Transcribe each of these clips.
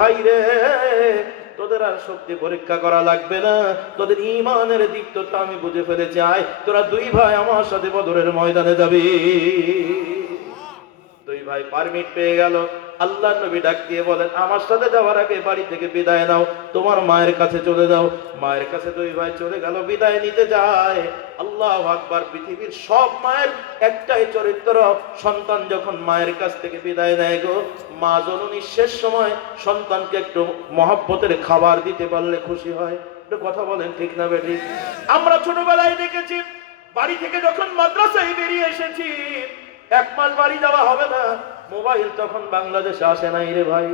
ভাই রে, তোদের আর শক্তি পরীক্ষা করা লাগবে না। তোদের ইমানের দিক তো আমি বুঝে ফেলে চাই তোরা দুই ভাই আমার সাথে বদরের ময়দানে যাবি। দুই ভাই পারমিট পেয়ে গেল। আল্লাহ নবী ডাক দিয়ে বলেন, আমার সাথে যাওয়ার আগে বাড়ি থেকে বিদায় নাও, তোমার মায়ের কাছে চলে যাও। মায়ের কাছে দুই ভাই চলে গেল, বিদায় নিতে যায়। আল্লাহ আকবার, পৃথিবীর সব মায়ের একটাই চরিত্র, সন্তান যখন মায়ের কাছ থেকে বিদায় নেয় গো, মা জননী শেষ সময় সন্তানকে একটু মহাব্বতের খাবার দিতে পারলে খুশি হয়। একটু কথা বলেন, ঠিক না বেটি আমরা ছোটবেলায় দেখেছি, বাড়ি থেকে যখন মাদ্রাসায় বেরিয়ে এসেছি এক মাস বাড়ি যাওয়া হবে না। মোবাইল তখন বাংলাদেশে আসে নাই রে ভাই।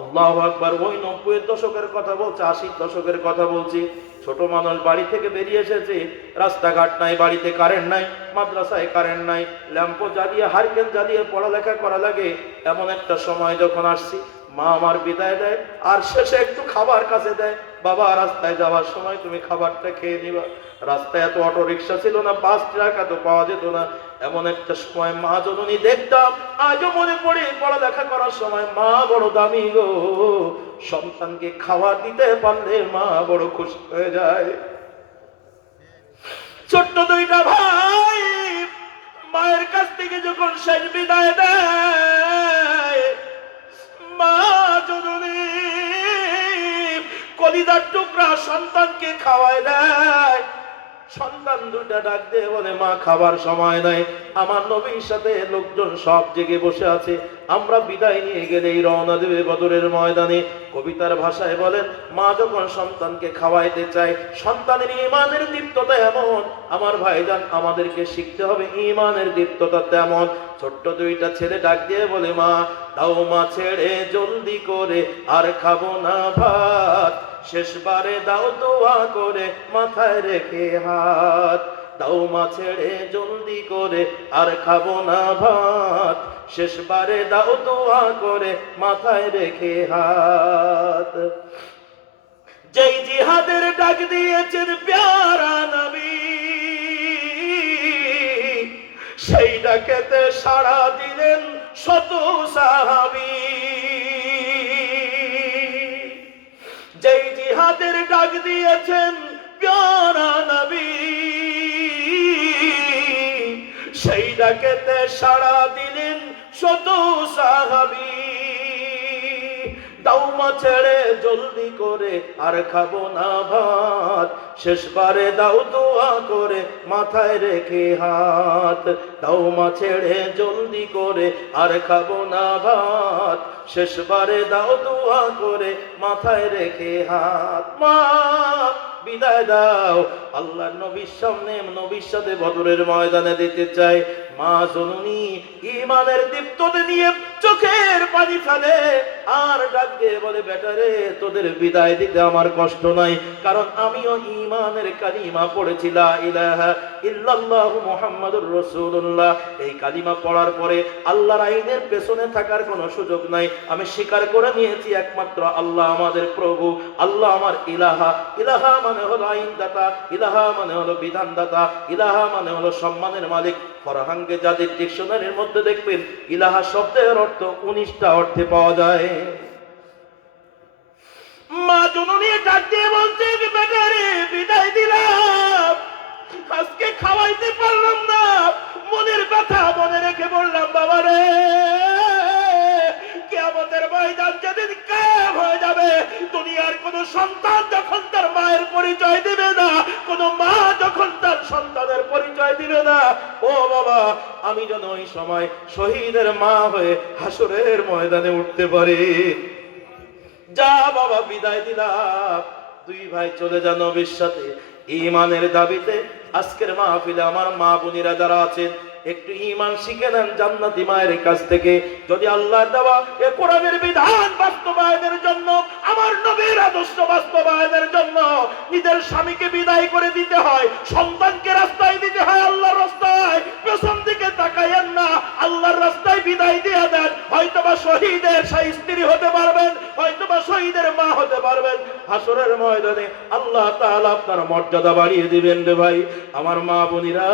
আল্লাহ আকবার, ওই নব্বই দশকের কথা বলছে, আশির দশকের কথা বলছি। ছোট মানুষ বাড়ি থেকে বেরিয়ে এসেছে, রাস্তাঘাট নাই, বাড়িতে কারেন্ট নাই, মাদ্রাসায় কারেন্ট নাই, ল্যাম্পো জ্বালিয়ে হারকেন জ্বালিয়ে পড়ালেখা করা লাগে। এমন একটা সময় যখন আসছি, মা আমার বিদায় দেয়, আর শেষে একটু খাবার কাছে দেয়। বাবা, রাস্তায় যাওয়ার সময় তুমি খাবারটা খেয়ে নিবা। রাস্তায় এত অটো রিক্সা ছিল না পাঁচ টাকা তো পাওয়া যেত না। এমন একটা সময় মা জননী দেখতাম, আজও মনে পড়ে পড়ালেখা করার সময় মা বড় দামি গো। সন্তানকে খাওয়া দিতে পারলে মা বড় খুশি হয়ে যায়। ছোট্ট দুইটা ভাই মায়ের কাছ থেকে যখন শেষ বিদায় দেয়, মা জননী কলিদার টুকরা সন্তানকে খাওয়ায় দেয়। সন্তান দুইটা ডাক দিয়ে বলে, মা, খাবার সময় নাই। আমার নবীর সাথে লোকজন সব জেগে বসে আছে। আমরা বিদায় নিয়ে গেলেই রওনা দেবে বদরের ময়দানে। কবিতার ভাষায় বলেন, মা যখন সন্তানকে খাওয়াইতে চায়, সন্তানের ইমানের দীপ্ততা এমন। আমার ভাইজান, আমাদেরকে শিখতে হবে ইমানের দীপ্ততা তেমন। ছোট্ট দুইটা ছেলে ডাক দিয়ে বলে, মা, দাও মা, ছেড়ে জলদি করে, আর খাব না ভাত। শেষবারে দাও দোয়া করে, মাথায় রেখে হাত। দাও মা ছেড়ে জলদি করে, আর খাব না ভাত। শেষবারে দাও দোয়া করে, মাথায় রেখে হাত। যেই জিহাদের ডাক দিয়েছেন প্যারা নবী, সেই ডাকেতে সাড়া দিলেন শত সাহাবী। জিহাদের ডাক দিয়েছেন প্যারা নবী। সেই ডাকেতে সাড়া দিলেন শত সাহাবি। দাউমা ছেড়ে জলদি করে আর খাব না ভাত। শেষবারে দাও দোয়া করে, মাথায় রেখে হাত। দাউমা ছেড়ে জলদি করে, আর খাব না ভাত। শেষবারে দাও দোয়া করে, মাথায় রেখে হাত। মা, বিদায় দাও। আল্লাহ নবীর সামনে, নবীর সাথে বদরের ময়দানে দিতে চাই মা জননী ইমানের দীপ্ততে নিয়ে চোখের পানি ফেলে। আর ডাক বলে বেটারে তোদের বিদায় দিতে আমার কষ্ট নাই, কারণ আমিও ইমানের কালিমা পড়েছি, লা ইলাহা এই কালিমা পড়ার পরে আল্লাহর আইনের পেছনে থাকার কোনো সুযোগ নাই। আমি স্বীকার করে নিয়েছি, একমাত্র আল্লাহ আমাদের প্রভু। আল্লাহ আমার ইলাহা। ইলাহা মানে হলো আইনদাতা। ইলাহা মানে হলো বিধানদাতা। ইলাহা মানে হলো সম্মানের মালিক। ফরহাঙ্গে যাদের ডিকশনারির মধ্যে দেখবেন, ইলাহা শব্দের অর্থ উনিশটা অর্থে পাওয়া যায়। মা জননী ডাক দিয়ে বলছে বেটারে, বিদায় দিলাম। আজকে খাওয়াইতে পারলাম না। মনের কথা মনে রেখে বললাম বাবা রে কেয়ামতের ময়দান যেদিন কায়েম হয়ে যাবে, দুনিয়ার কোন সন্তান যখন তার মায়ের পরিচয় দিবে না, কোন মা ও বাবা, আমি যেন ওই সময় শহীদের মা হয়ে হাসরের ময়দানে উঠতে পারি। যা বাবা, বিদায় দিলাম। দুই ভাই চলে যান সাথে। ইমানের দাবিতে আজকের মাহফিলে আমার মা বোনেরা যারা আছেন একটু ইমান শিখে নেন জান্নাতি মায়ের কাছ থেকে। যদি আল্লাহ দেওয়া এ কোরআনের বিধান বাস্তবায়নের জন্য, আমার নবীর আদর্শ বাস্তবায়নের জন্য নিজের স্বামীকে বিদায় করে দিতে হয়, সন্তানকে রাস্তায় দিতে হয় আল্লাহর রাস্তায়, পেছন দিকে তাকাইয়েন না, আল্লাহর রাস্তায় বিদায় দিয়ে দেন, হয়তোবা শহীদের সেই স্ত্রী হতে পারবেন, হয়তোবা শহীদের মা হতে পারবেন। হাসরের ময়দানে আল্লাহ তাআলা আপনার মর্যাদা বাড়িয়ে দিবেন রে ভাই। আমার মা বোনিরা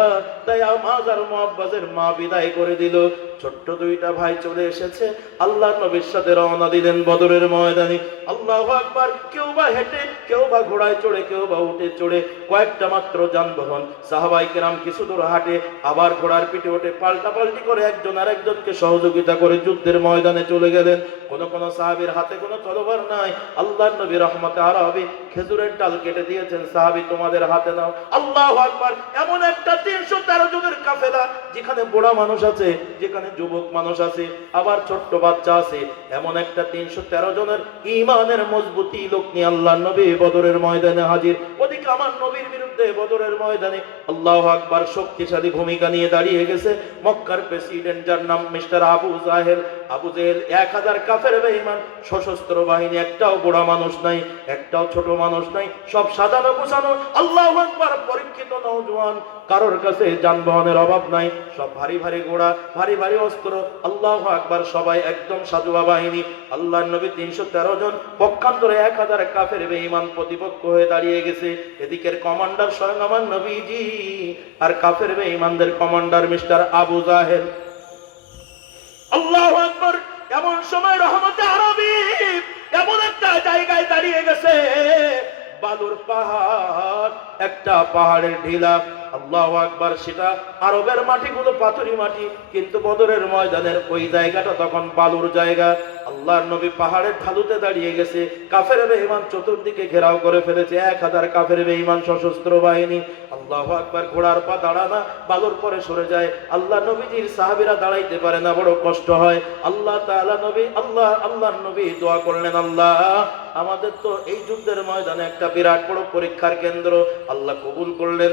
তাই আমার মাজার মহাব্বাসের মা বিদায় করে দিল। ছোট্ট দুইটা ভাই চলে এসেছে। আল্লাহ নবীর সাথে রওনা দিলেন বদরের ময়দানে। আল্লাহ আকবার, কেউ বা হেঁটে, কেউ বা ঘোড়ায় চড়ে, কেউ বা উঠে চড়ে কয়েকটা মাত্র যানবাহন। সাহাবাই কেরাম কিছু দূর হাঁটে, আবার ঘোড়ার পিঠে ওঠে পাল্টা পাল্টি করে একজন আর একজনকে সহযোগিতা করে যুদ্ধের ময়দানে চলে গেলেন। কোন কোন সাহাবীর হাতে কোনো তলোয়ার নাই। আল্লাহ নবী রহমতে আর হবে খেজুরের ডাল কেটে দিয়েছেন, সাহাবী, তোমাদের হাতে নাও। আল্লাহ আকবার, এমন একটা তিনশো তেরো জনের কাফেলা, যেখানে বুড়া মানুষ আছে, যেখানে যুবক মানুষ আছে, আবার ছোট্ট বাচ্চা আছে, এমন একটা তিনশো তেরো জনের ইমানের মজবুতি লোক নিয়ে আল্লাহ নবী বদরের ময়দানে হাজির। ওদিকে আমার নবীর বিরুদ্ধে বদরের ময়দানে আল্লাহ আকবার শক্তিশালী ভূমিকা নিয়ে দাঁড়িয়ে গেছে। মক্কার প্রেসিডেন্ট যার নাম মিস্টার আবু জাহেল। আবু জেহেল এক হাজার কাফের বেঈমান, সশস্ত্র বাহিনী একটাও বুড়া মানুষ নাই, একটাও ছোট মানুষ নাই, সব সাজানো গোছানো। আল্লাহ আকবার পরীক্ষিত নওজোয়ান, কারোর কাছে যানবাহনের অভাব নাই, সব ভারী ভারী ঘোড়া, ভারী ভারী অস্ত্র, আল্লাহ আকবার সবাই একদম সাজুয়া বাহিনী। আল্লাহ নবী তিনশো তেরো জন পক্ষান্তরে এক হাজার কাফের বেঈমান প্রতিপক্ষ হয়ে দাঁড়িয়ে গেছে। এদিকের কমান্ডার স্বয়ং আমার নবীজি আর কাফের বেঈমানদের কমান্ডার মিস্টার আবু জাহেল। আল্লাহ আকবর, এমন সময় রহমতে আরবি, এমন একটা জায়গায় দাঁড়িয়ে গেছে। বালুর পাহাড় একটা পাহাড়ের ঢিলা। আল্লাহ আকবার, সেটা আরবের মাটিগুলো পাথরি মাটি, কিন্তু বদরের ময়দানের ওই জায়গাটা তখন বালুর জায়গা। আল্লাহর নবী পাহাড়ের ঢালুতে দাঁড়িয়ে গেছে, কাফের চতুর্দিকে ঘেরাও করে ফেলেছে, এক হাজার কাফের সশস্ত্র বাহিনী। আল্লাহ আকবার, ঘোড়ার পা বালুর পরে সরে যায়। আল্লাহ নবীজির সাহাবিরা দাঁড়াইতে পারে না, বড় কষ্ট হয়। আল্লাহ তাআলা নবী, আল্লাহ, আল্লাহর নবী দোয়া করলেন, আল্লাহ, আমাদের তো এই যুদ্ধের ময়দানে একটা বিরাট বড় পরীক্ষার কেন্দ্র। আল্লাহ কবুল করলেন।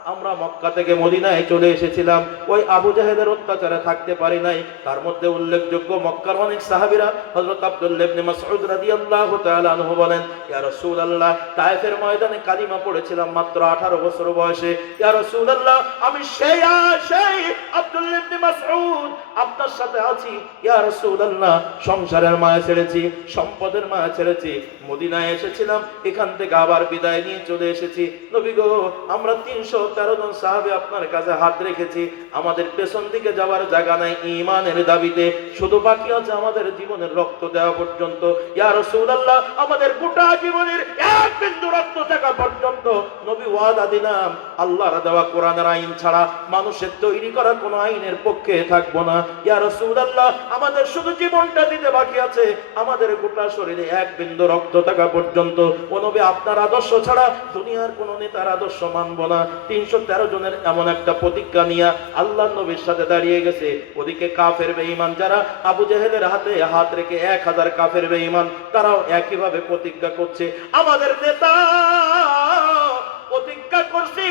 আমরা মক্কা থেকে মদিনায় চলে এসেছিলাম। ওই আবু জাহেদের অত্যাচারে থাকতে পারি নাই। তার মধ্যে উল্লেখযোগ্য মক্কার অনেক সাহাবিরা হযরত আব্দুল্লাহ ইবনে মাসউদ রাদিয়াল্লাহু তাআলা আনহু বলেন, ইয়া রাসূলুল্লাহ, তায়েফের ময়দানে কালিমা পড়েছিলাম মাত্র 18 বছর বয়সে। ইয়া রাসূলুল্লাহ, আমি সেই সেই আব্দুল্লাহ ইবনে মাসউদ, আপনার সাথে আছি। ইয়া রাসূলুল্লাহ, সংসারের মায়া ছেড়েছি, সম্পদের মায়া ছেড়েছি। মদিনায় এসেছিলাম, এখান থেকে আবার বিদায় নিয়ে চলে এসেছি। নবী গো, আমরা তিনশো তেরো জন সাহাবে আপনার কাছে হাত রেখেছি, আমাদের পেছন দিকে যাওয়ার জায়গা নাই ইমানের দাবিতে। শুধু বাকি আছে আমাদের জীবনের রক্ত দেওয়া পর্যন্ত। ইয়া রাসূলুল্লাহ, আমাদের গোটা জীবনের এক বিন্দু রক্ত থাকা পর্যন্ত নবী ওয়াদা দিলাম, আল্লাহর দেওয়া কোরআনের আইন ছাড়া মানুষের তৈরি করা কোনো আইনের পক্ষে থাকব না। ইয়া রাসূলুল্লাহ, আমাদের শুধু জীবনটা দিতে বাকি আছে, আমাদের গোটা শরীরে এক বিন্দু রক্ত থাকা পর্যন্ত। ও নবী, আপনার আদর্শ ছাড়া দুনিয়ার কোন নেতার আদর্শ মানব না। তিনশো তেরো জনের এমন একটা প্রতিজ্ঞা নিয়ে আল্লাহ নবীর সাথে দাঁড়িয়ে গেছে। ওদিকে কাফের বেঈমান যারা আবু জাহেদের হাতে হাত রেখে এক হাজার কাফের বেঈমান, তারাও একইভাবে প্রতিজ্ঞা করছে। আমাদের নেতা, প্রতিজ্ঞা করছি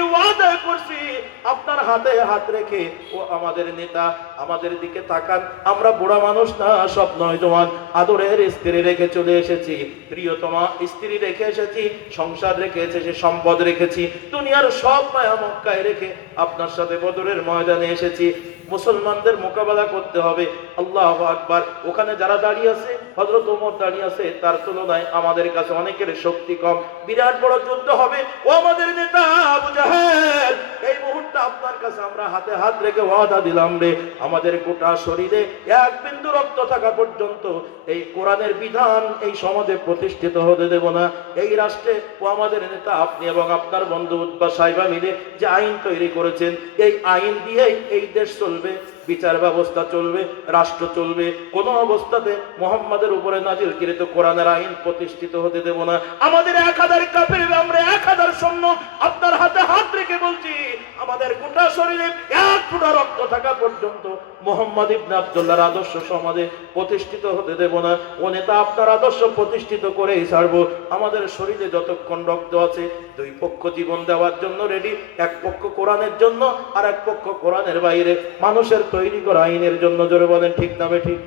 আপনার হাতে হাত রেখে, ও আমাদের নেতা, আমাদের দিকে তাকান। আমরা বুড়া মানুষ না, সব নয় তোমার আদরের স্ত্রী রেখে চলে এসেছি। প্রিয়তমা স্ত্রী রেখে এসেছি সংসার রেখে এসেছি সম্পদ রেখেছি। দুনিয়ার সব মায়া মক্কায় রেখে আপনার সাথে বদরের ময়দানে এসেছি। মুসলমানদের মোকাবেলা করতে হবে। আল্লাহ আকবার। ওখানে যারা দাঁড়িয়ে আছে হজরত ওমর দাঁড়িয়ে আছে, তার তুলনায় আমাদের কাছে অনেকের শক্তি কম। বিরাট বড় যুদ্ধ হবে। ও আমাদের নেতা আবু জাহেল, এই মুহূর্তে আপনার কাছে আমরা হাতে হাত রেখে ওয়াদা দিলাম রে। আমাদের গোটা শরীরে এক বিন্দু রক্ত থাকা পর্যন্ত এই কোরআনের বিধান এই সমাজে প্রতিষ্ঠিত হতে দেব না। এই রাষ্ট্রে ও আমাদের নেতা, আপনি এবং আপনার বন্ধু বা সাহেবা মিলে যে আইন তৈরি করেছেন, এই আইন দিয়েই এই দেশ চলবে। বিচার ব্যবস্থা চলবে, রাষ্ট্র চলবে। কোন অবস্থাতে মোহাম্মদের উপরে নাজিল কৃত কোরআনের আইন প্রতিষ্ঠিত হতে দেব না। আমাদের এক হাজার কাপের আমরা এক হাজার সৈন্য আপনার হাতে হাত রেখে বলছি, আমাদের গোটা শরীরে এক ফোঁটা রক্ত থাকা পর্যন্ত মোহাম্মদ ইবনে আব্দুল্লাহর আদর্শ সমাজে প্রতিষ্ঠিত হতে দেব না। ও নেতা, আপনার আদর্শ প্রতিষ্ঠিত করেই ছাড়বো। আমাদের শরীরে যতক্ষণ রক্ত আছে, দুই পক্ষ জীবন দেওয়ার জন্য রেডি এক পক্ষ কোরআনের জন্য আর এক পক্ষ কোরআনের বাইরে। মানুষের তৈরি করা, আইনের জন্য জোরে বলেন, ঠিক না বেঠিক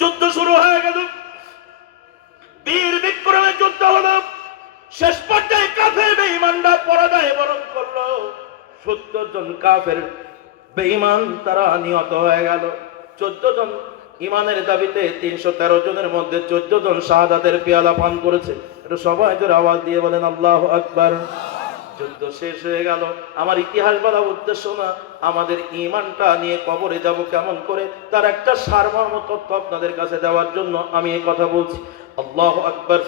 যুদ্ধ শুরু হয়ে গেল। বীর বিক্রমে যুদ্ধ হলো। শেষ পর্যায়ে কাফের বেঈমানরা পরাজয় বরণ করল। সত্তর জন কাফের বেঈমান তারা নিহত হয়ে গেল। চোদ্দ জন ইমানের দাবিতে তিনশো তেরো জনের মধ্যে চোদ্দ জন শাহাদাতের পেয়ালা পান করেছে। একটু সবাই আওয়াজ দিয়ে বলেন, আল্লাহ আকবার। যুদ্ধ শেষ হয়ে গেল। আমার ইতিহাস বলা উদ্দেশ্য না। আমাদের ইমানটা নিয়ে কবরে যাব কেমন করে? তার একটা সারমর্ম তথ্য আপনাদের কাছে দেওয়ার জন্য আমি এই কথা বলছি। আল্লাহ আকবর।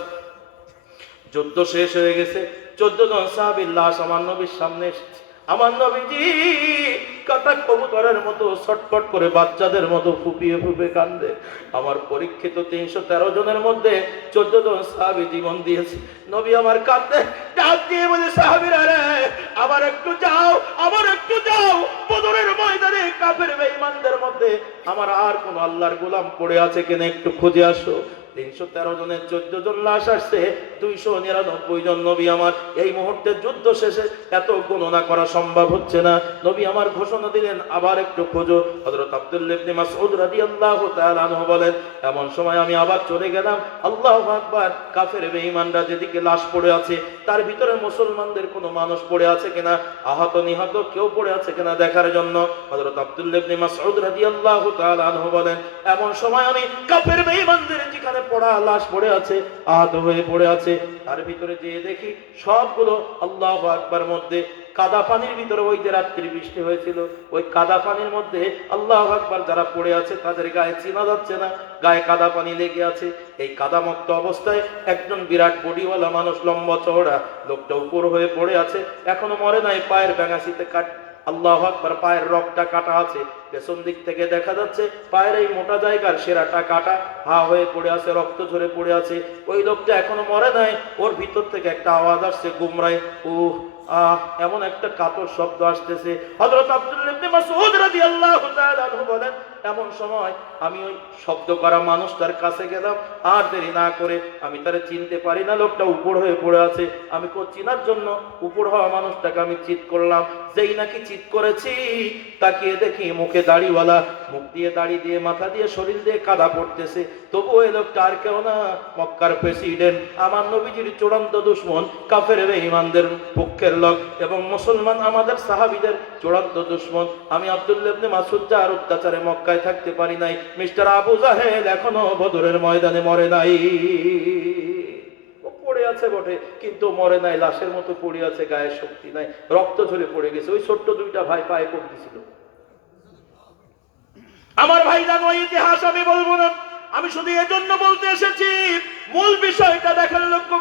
যুদ্ধ শেষ হয়ে গেছে। চোদ্দ জন সাহাবির লাশ আমার নবীর সামনে এসেছে। আমার নবীজি কাটা কবুতরের মতো ছটফট করে বাচ্চাদের মতো ফুপিয়ে ফুপে কান্দে। আমার পরীক্ষিত তিনশো তেরো জনের মধ্যে চোদ্দ জন সাহাবি জীবন দিয়েছে। নবী আমার কান্দে ডাক দিয়ে বলে, সাহাবিরা রে আবার একটু যাও আবার একটু যাও। বদরের ময়দানে কাফের বেঈমানদের মধ্যে আমার আর কোন আল্লাহর গোলাম পড়ে আছে কিনা একটু খুঁজে আসো। তিনশো তেরো জনের চোদ্দ জন লাশ আসছে, দুইশো নিরানব্বই জন নবী আমার। এই মুহূর্তে যুদ্ধ শেষে এত গণনা করা সম্ভব হচ্ছে না। নবী আমার ঘোষণা দিলেন, আবার একটু খোঁজো। আনহু বলেন, এমন সময় আমি আবার চলে গেলাম। আল্লাহু আকবার, কাফের বেঈমানরা যেদিকে লাশ পড়ে আছে, তার ভিতরে মুসলমানদের কোনো মানুষ পড়ে আছে কিনা? আহত, নিহত কেউ পড়ে আছে কিনা দেখার জন্য? হযরত আব্দুল্লাহ ইবনে মাসউদ রাদিয়াল্লাহু তাআলা আনহু বলেন, এমন সময় আমি কাফের বেঈমানদের যেখানে পড়া লাশ পড়ে আছে, আহত হয়ে পড়ে আছে। তার ভিতরে যেয়ে দেখি সবগুলো আল্লাহ আকবার মধ্যে কাদা পানির ভিতরে ওই যে রাত্রি বৃষ্টি হয়েছিল, ওই কাদা পানির মধ্যে আল্লাহ আকবার যারা পড়ে আছে তাদের গায়ে চেনা যাচ্ছে না, গায়ে কাদা পানি লেগে আছে। এই কাদামুক্ত অবস্থায় একজন বিরাট বডিওয়ালা মানুষ লম্বা চওড়া, লোকটা উপর হয়ে পড়ে আছে, এখনও মরে নাই, পায়ের ব্যাঙাসিতে কাট আল্লাহ আকবার, পায়ের রগটা কাটা আছে। পেছন দিক থেকে দেখা যাচ্ছে পায়ের এই মোটা জায়গার সেরাটা কাটা, হা হয়ে পড়ে আছে, রক্ত ঝরে পড়ে আছে। ওই লোকটা এখনও মরে নাই, ওর ভিতর থেকে একটা আওয়াজ আসছে, গুমরায়, উহ এমন একটা কাতর শব্দ আসতেছে। হযরত ইবনে মাসউদ রাদিয়াল্লাহু তাআলা বলেন, এমন সময় আমি ওই শব্দ করা মানুষটার কাছে গেলাম, আর দেরি না করে আমি তারে চিনতে পারি না, লোকটা উপর হয়ে পড়ে আছে। আমি কো চিনার জন্য উপর হওয়া মানুষটাকে আমি চিৎ করলাম। যেই নাকি চিৎ করেছি, তাকিয়ে দেখি মুখে দাড়িওয়ালা, মুখ দিয়ে দাড়ি দিয়ে, মাথা দিয়ে, শরীর দিয়ে কাদা পড়তেছে। তবু ওই লোকটা আর কেউ না, মক্কার প্রেসিডেন্ট, আমার নবীজির চূড়ান্ত দুশ্মন, কাফের ইমানদের পক্ষের লোক এবং মুসলমান আমাদের সাহাবিদের চূড়ান্ত দুশ্মন। আমি আব্দুল্লাহ ইবনে মাসুদ যার অত্যাচারে মক্কায় থাকতে পারি নাই। মিস্টার আবু জাহেল এখনও বদরের ময়দানে মরে নাই। আমি বলব না। আমি শুধু এজন্য বলতে এসেছি, মূল বিষয়টা দেখার লক্ষ্য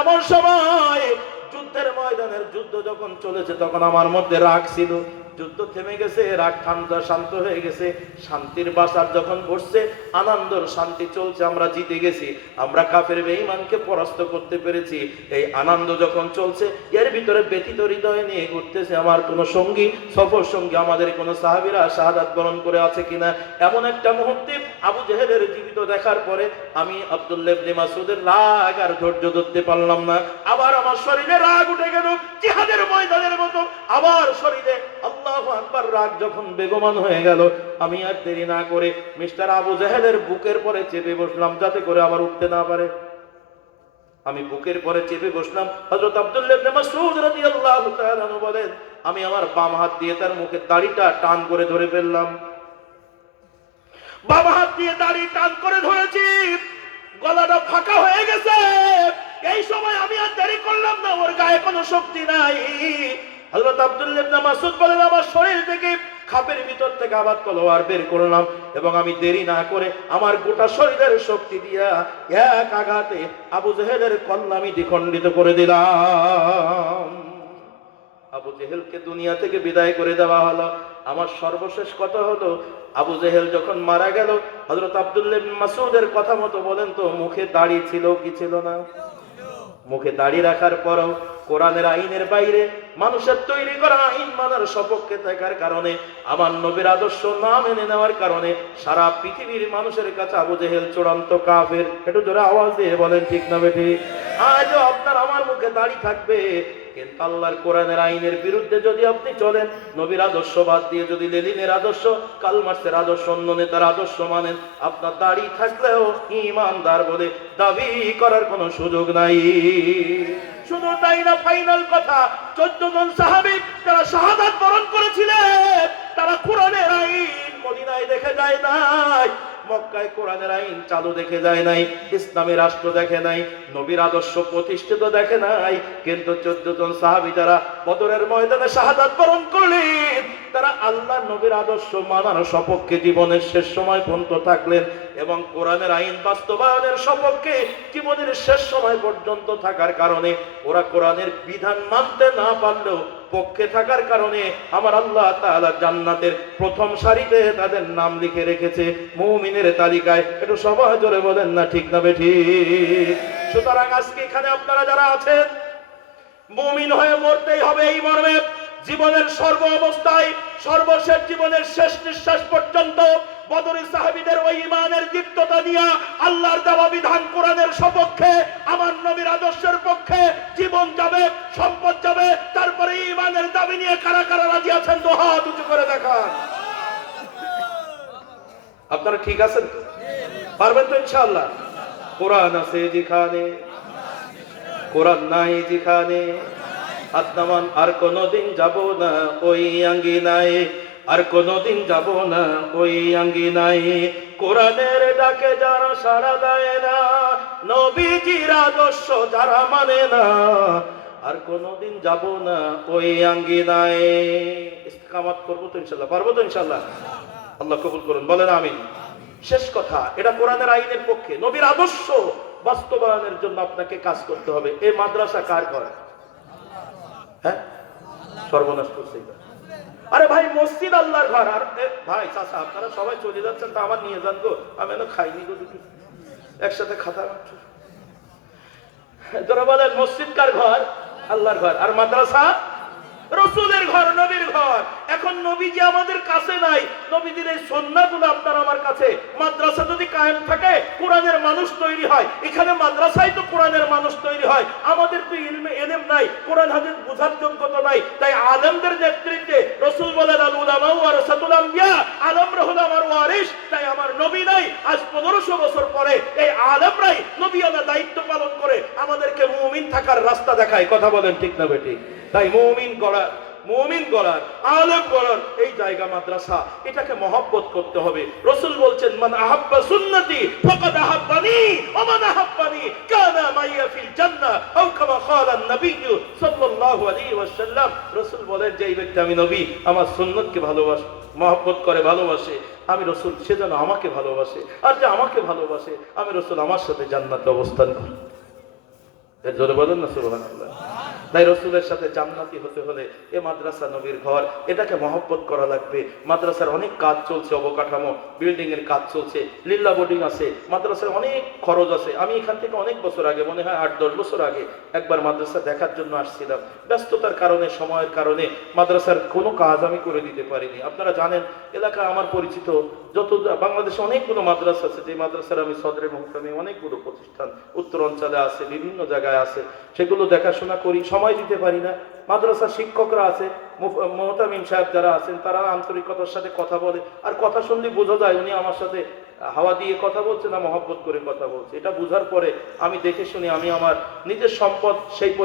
এমন সময় যুদ্ধের ময়দানের যুদ্ধ যখন চলেছে তখন আমার মধ্যে রাগ ছিল। যুদ্ধ থেমে গেছে, রাগ ঠান্ডা শান্ত হয়ে গেছে, শান্তির বাসার যখন বসছে, আনন্দর শান্তি চলছে, আমরা জিতে গেছি, আমরা কাফের বেঈমানকে পরাস্ত করতে পেরেছি। এই আনন্দ যখন চলছে, এর ভিতরে ব্যতীত হৃদয় নিয়ে ঘুরতেছে আমার কোনো সঙ্গী, সফর সঙ্গী, আমাদের কোনো সাহাবীরা শাহাদাত বরণ করে আছে কিনা, এমন একটা মুহূর্তে আবু জেহেলের জীবিত দেখার পরে আমি আব্দুল্লাহ মাসুদের রাগ আর ধৈর্য ধরতে পারলাম না। আবার আমার শরীরে রাগ উঠে গেল, জিহাদের ময়দানের মতো, আবার শরীরে আমি আর দেরি না করে মিস্টার আবু বুকের পরে চেপে বসলাম যাতে করে আবার উঠতে না পারে। আমি বুকের পরে চেপে বসলাম। হযরত আব্দুল্লাহ বলেন, আমি আমার বাম হাত দিয়ে তার মুখের দাড়িটা টান করে ধরে ফেললাম। বাম হাত দিয়ে দাড়ি টান করে ধরেছি। গলাটা ফাঁকা হয়ে গেছে। এই সময় আমি আর দেরি করলাম না, ওর গায়ে কোনো শক্তি নাই। হযরত আব্দুল্লাহ ইবনে মাসউদ বলেন, আমার শরীর থেকে খাপের ভিতর থেকে আবার তলোয়ার বের করলাম এবং আমি দেরি না করে আমার গোটা শরীরের শক্তি দিয়া এক আঘাতে আবু জেহেলের কল্লা আমি দ্বিখণ্ডিত করে দিলাম। আবু জেহেলকে দুনিয়া থেকে বিদায় করে দেওয়া হলো। আমার সর্বশেষ কথা হলো, আবু জেহেল যখন মারা গেল, হযরত আব্দুল্লাহ ইবনে মাসউদের কথা মতো বলেন তো, মুখে দাড়ি ছিল কি ছিল না? মুখে দাড়ি রাখার পরও কোরআনের আইনের বাইরে মানুষের তৈরি করা আইন মানার সপক্ষে থাকার কারণে, আমার নবীর আদর্শ না মেনে নেওয়ার কারণে সারা পৃথিবীর মানুষের কাছে আবু জেহেল চূড়ান্ত কাফের। একটু জোরে আওয়াজ দিয়ে বলেন, ঠিক না বেঠি? আজও আপনার আমার মুখে দাড়ি থাকবে, কিন্তু আল্লাহর কোরআনের আইনের বিরুদ্ধে যদি আপনি চলেন, নবীর আদর্শ বাদ দিয়ে যদি লেলিনের আদর্শ, কালমার্সের আদর্শ, অন্য নেতার আদর্শ মানেন, আপনার দাড়ি থাকলেও ইমানদার বলে দাবি করার কোনো সুযোগ নাই। শুধু তাই না ফাইনাল কথা, চোদ্দ জন সাহাবি তারা শাহাদাত বরণ করেছিলেন, তারা কোরআনের আইন মদিনায় দেখে যায় নাই। মক্কায় কোরআনের আইন চালু দেখে যায় নাই, ইসলামী রাষ্ট্র দেখে নাই, নবীর আদর্শ প্রতিষ্ঠিত দেখে নাই। কিন্তু চোদ্দ জন সাহাবি যারা বদরের ময়দানে শাহাদাত বরণ করলেন, তারা আল্লাহ নবীর আদর্শ মানার সপক্ষে জীবনের শেষ সময় পর্যন্ত থাকলেন এবং কোরআনের আইন বাস্তবায়নের সপক্ষে জীবনের শেষ সময় পর্যন্ত থাকার কারণে ওরা কোরআনের বিধান মানতে না পারলেও পক্ষে থাকার কারণে আমার আল্লাহ তাআলা জান্নাতের প্রথম সারিতে তাদের নাম লিখে রেখেছে। মুমিনের তালিকায় একটু সবাই জোরে বলেন না ঠিক না বেঠি? সুতরাং আজকে এখানে আপনারা যারা আছেন, মুমিন হয়ে মরতেই হবে এই মর্মে। জীবনের সর্ব অবস্থায়, সর্বশেষ জীবনের শেষ নিঃশ্বাস পর্যন্ত বদরি সাহাবিদের ওই ইমানের দীপ্ততা দিয়া আল্লাহর দেওয়া বিধান কোরআনের সপক্ষে, আমার নবীর আদর্শের পক্ষে জীবন যাবে, সম্পদ যাবে, তারপরে ইমানের দাবি নিয়ে কারা কারা রাজি আছেন তো হাত উঁচু করে দেখান। আপনারা ঠিক আছেন পারবেন তো ইনশাআল্লাহ? কোরআন আছে যেখানে, কোরআন নাই যেখানে আত্মান আর কোনদিন যাব না, ওই আঙ্গিনায়। আর কোনদিন যাব না ওই আঙ্গিনায়। কোরআনের ডাকে যারা সারা দেয় না, নবীজির আদর্শ যারা মানে না, আর কোনদিন যাব না ওই আঙ্গিনায়। ইস্তেকামাত করব তো ইনশাল্লাহ, পারব তো ইনশাল্লাহ? আল্লাহ কবুল করুন, বলেন আমিন। শেষ কথা, এটা কোরআনের আইনের পক্ষে। নবীর আদর্শ বাস্তবায়নের জন্য আপনাকে কাজ করতে হবে। এই মাদ্রাসা কার করে হ্যাঁ? সর্বনাশ করছে। আরে ভাই, মসজিদ আল্লাহর ঘর। আর ভাই চাষা আপনারা সবাই চলে যাচ্ছেন তা আমার নিয়ে যান গো। আমি এনে খাইনি গো দুটো। একসাথে খাতা তোরা বলেন, মসজিদ কার ঘর? আল্লাহর ঘর। আর মাদ্রাসা? রসুলের ঘর, নবীর ঘর। এখন নবীজি আমাদের কাছে নাই। নবীজির এই সন্ন্যাগুলো আপনার আমার কাছে। মাদ্রাসা যদি কায়েম থাকে, কোরআনের মানুষ তৈরি হয়। এখানে মাদ্রাসায় তো কোরআনের মানুষ তৈরি হয়। আমাদের তো ইলমে এলেম নাই, কোরআন হাদিস বোঝার যোগ্যতা নাই। তাই আলেমদের নেতৃত্বে রসুল বলেন আল উলামা ওয়া রাসাতুল আম্বিয়া। আলমরা হলো আমার ওয়ারিস। তাই আমার নবী নাই। আজ পনেরোশো বছর পরে এই আলেমরাই নবীয়ানা দায়িত্ব পালন করে। আমাদেরকে মুমিন থাকার রাস্তা দেখায়। কথা বলেন ঠিক না বেটি? তাই মুমিন গড়ার মুমিন গড়ার আলেম গড়ার এই জায়গা মাদ্রাসা। এটাকে মহব্বত করতে হবে। রসুল বলছেন, মান আহাব্বা সুন্নতি, ফাকাদ আহাব্বানি, ওয়া মান আহাব্বানি, কানা মাইয়া ফিল জান্নাহ, আও কামা ক্বালা নবী সাল্লাল্লাহু আলাইহি ওয়াসাল্লাম। রসুল বলেন যে এই ব্যক্তি আমি নবী, আমার সুন্নতকে ভালোবাসে, মহব্বত করে ভালোবাসে, আমি রসুল, সে যেন আমাকে ভালোবাসে। আর যে আমাকে ভালোবাসে, আমি রসুল আমার সাথে জান্নাতে অবস্থান করি। এর জোরে বলেন না, সুবহানাল্লাহ। তাই রসুলের সাথে জান্নাতি হতে হলে এ মাদ্রাসা নবীর ঘর, এটাকে মহব্বত করা লাগবে। মাদ্রাসার অনেক কাজ চলছে, অবকাঠামো বিল্ডিং এর কাজ চলছে, লিল্লা বোর্ডিং আছে, মাদ্রাসার অনেক খরচ আছে। আমি এখান থেকে অনেক বছর আগে, মনে হয় আট দশ বছর আগে, একবার মাদ্রাসা দেখার জন্য আসছিলাম। ব্যস্ততার কারণে, সময়ের কারণে মাদ্রাসার কোনো কাজ আমি করে দিতে পারিনি। আপনারা জানেন, এলাকা আমার পরিচিত। যত বাংলাদেশে অনেকগুলো মাদ্রাসা আছে যে মাদ্রাসার আমি সদরে মহকামে অনেকগুলো প্রতিষ্ঠান, উত্তর অঞ্চলে আছে, বিভিন্ন জায়গায় আছে। সেগুলো দেখাশোনা করি সময় দিতে পারি না। মাদ্রাসার শিক্ষকরা আছে মোহতামিম সাহেব যারা আছেন, তারা আন্তরিকতার সাথে কথা বলে। আর কথা শুনলে বোঝা যায় উনি আমার সাথে হাওয়া দিয়ে কথা বলছে না, মহব্বত করে কথা বলছে। এটা বোঝার পরে আমি দেখে শুনে আমি আমার নিজের সম্পদ সেই পরি